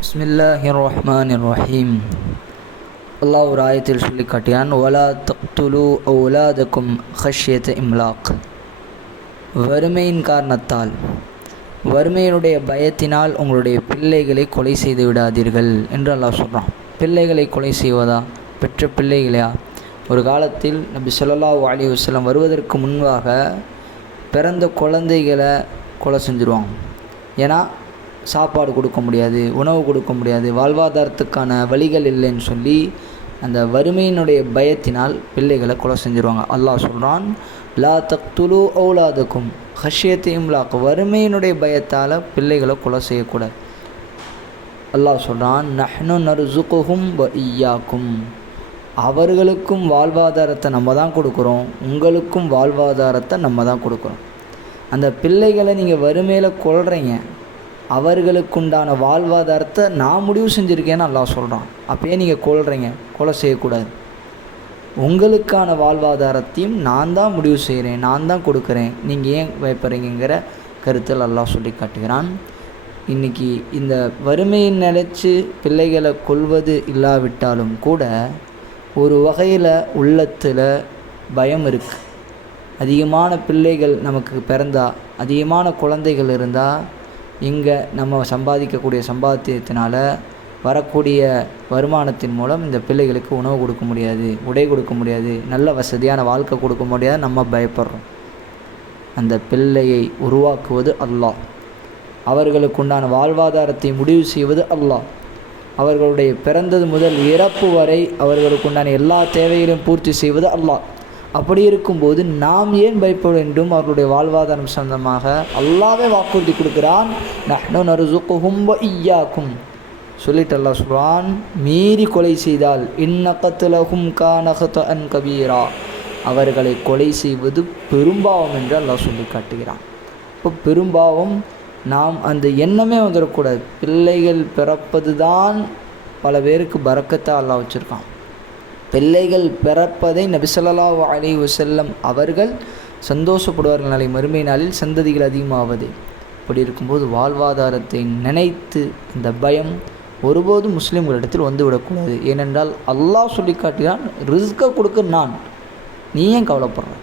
பிஸ்மில்லாஹிர் ரஹ்மானிர் ரஹீம். அல்லாஹ் ஒரு ஆயத்தில் சொல்லி காட்டினான், வலா தக்துலு அவுலாதக்கும் ஹஷ்யத இம்லாக். வறுமையின் காரணத்தால், வறுமையினுடைய பயத்தினால் உங்களுடைய பிள்ளைகளை கொலை செய்து விடாதீர்கள் என்று அல்லாஹ் சொல்கிறான். பிள்ளைகளை கொலை செய்வதா? பெற்ற பிள்ளைகளையா? ஒரு காலத்தில் நபி ஸல்லல்லாஹு அலைஹி வஸல்லம் வருவதற்கு முன்பாக பிறந்த குழந்தைகளை கொலை செஞ்சுருவாங்க. ஏன்னா சாப்பாடு கொடுக்க முடியாது, உணவு கொடுக்க முடியாது, வாழ்வாதாரத்துக்கான வழிகள் இல்லைன்னு சொல்லி அந்த வறுமையினுடைய பயத்தினால் பிள்ளைகளை கொலை செஞ்சுருவாங்க. அல்லாஹ் சொல்கிறான், லா தக்துலு அவுலாதக்கும் ஹஷ்யத இம்லாக். வறுமையினுடைய பயத்தால் பிள்ளைகளை கொலை செய்யக்கூடாது. அல்லாஹ் சொல்கிறான், நஹ்னு நர்சுகுஹும் வ இய்யாக்கும். அவர்களுக்கும் வாழ்வாதாரத்தை நம்ம தான் கொடுக்குறோம், உங்களுக்கும் வாழ்வாதாரத்தை நம்ம தான் கொடுக்குறோம். அந்த பிள்ளைகளை நீங்கள் வறுமையில் கொல்றீங்க, அவர்களுக்குண்டான வாழ்வாதாரத்தை நான் முடிவு செஞ்சுருக்கேன்னு அல்லாஹ் சொல்கிறான். அப்போயே நீங்கள் கொல்றீங்க, கொலை செய்யக்கூடாது. உங்களுக்கான வாழ்வாதாரத்தையும் நான் தான் முடிவு செய்கிறேன், நான் தான் கொடுக்குறேன், நீங்கள் ஏன் பயப்படுறீங்கிற கருத்தில் அல்லாஹ் சொல்லி காட்டுகிறான். இன்றைக்கி இந்த வறுமையை நினைச்சு பிள்ளைகளை கொல்வது இல்லாவிட்டாலும் கூட ஒரு வகையில் உள்ளத்தில் பயம் இருக்குது. அதிகமான பிள்ளைகள் நமக்கு பிறந்தா, அதிகமான குழந்தைகள் இருந்தால் இங்கே நம்ம சம்பாதிக்கக்கூடிய சம்பாத்தியத்தினால வரக்கூடிய வருமானத்தின் மூலம் இந்த பிள்ளைகளுக்கு உணவு கொடுக்க முடியாது, உடை கொடுக்க முடியாது, நல்ல வசதியான வாழ்க்கை கொடுக்க முடியாது, நம்ம பயப்படுறோம். அந்த பிள்ளையை உருவாக்குவது அல்லாஹ், அவர்களுக்குண்டான வாழ்வாதாரத்தை முடிவு செய்வது அல்லாஹ். அவர்களுடைய பிறந்தது முதல் இறப்பு வரை அவர்களுக்குண்டான எல்லா தேவைகளையும் பூர்த்தி செய்வது அல்லாஹ். அப்படி இருக்கும்போது நாம் ஏன் பயப்பட வேண்டும்? அவர்களுடைய வாழ்வாதாரம் சொந்தமாக அல்லாஹ்வே வாக்குறுதி கொடுக்கிறான், நஹ்னு நர்சுகுஹும் வ இய்யாக்கும். சொல்லிட்டு அல்லாஹ் சொல்கிறான், மீறி கொலை செய்தால் இன்ன கத்லஹும் கான ஹதஅன் கபீரா. அவர்களை கொலை செய்வது பெரும்பாவம் என்று அல்லாஹ் சொல்லி காட்டுகிறான். இப்போ பெரும்பாவம், நாம் அந்த எண்ணமே வந்துடக்கூடாது. பிள்ளைகள் பிறப்பது தான் பல பேருக்கு பரக்கத்தாக அல்லாஹ் வச்சுருக்கான். பிள்ளைகள் பிறப்பதை நபி ஸல்லல்லாஹு அலைஹி வஸல்லம் அவர்கள் சந்தோஷப்படுவார்கள். நாளை மறுமை நாளில் சந்ததிகள் அதிகமாவது. இப்படி இருக்கும்போது வாழ்வாதாரத்தை நினைத்து இந்த பயம் ஒருபோதும் முஸ்லீம்களிடத்தில் வந்துவிடக்கூடாது. ஏனென்றால் அல்லாஹ் சொல்லி காட்டினான், ரிஸ்கை கொடுக்க நான், நீ ஏன் கவலைப்படுற?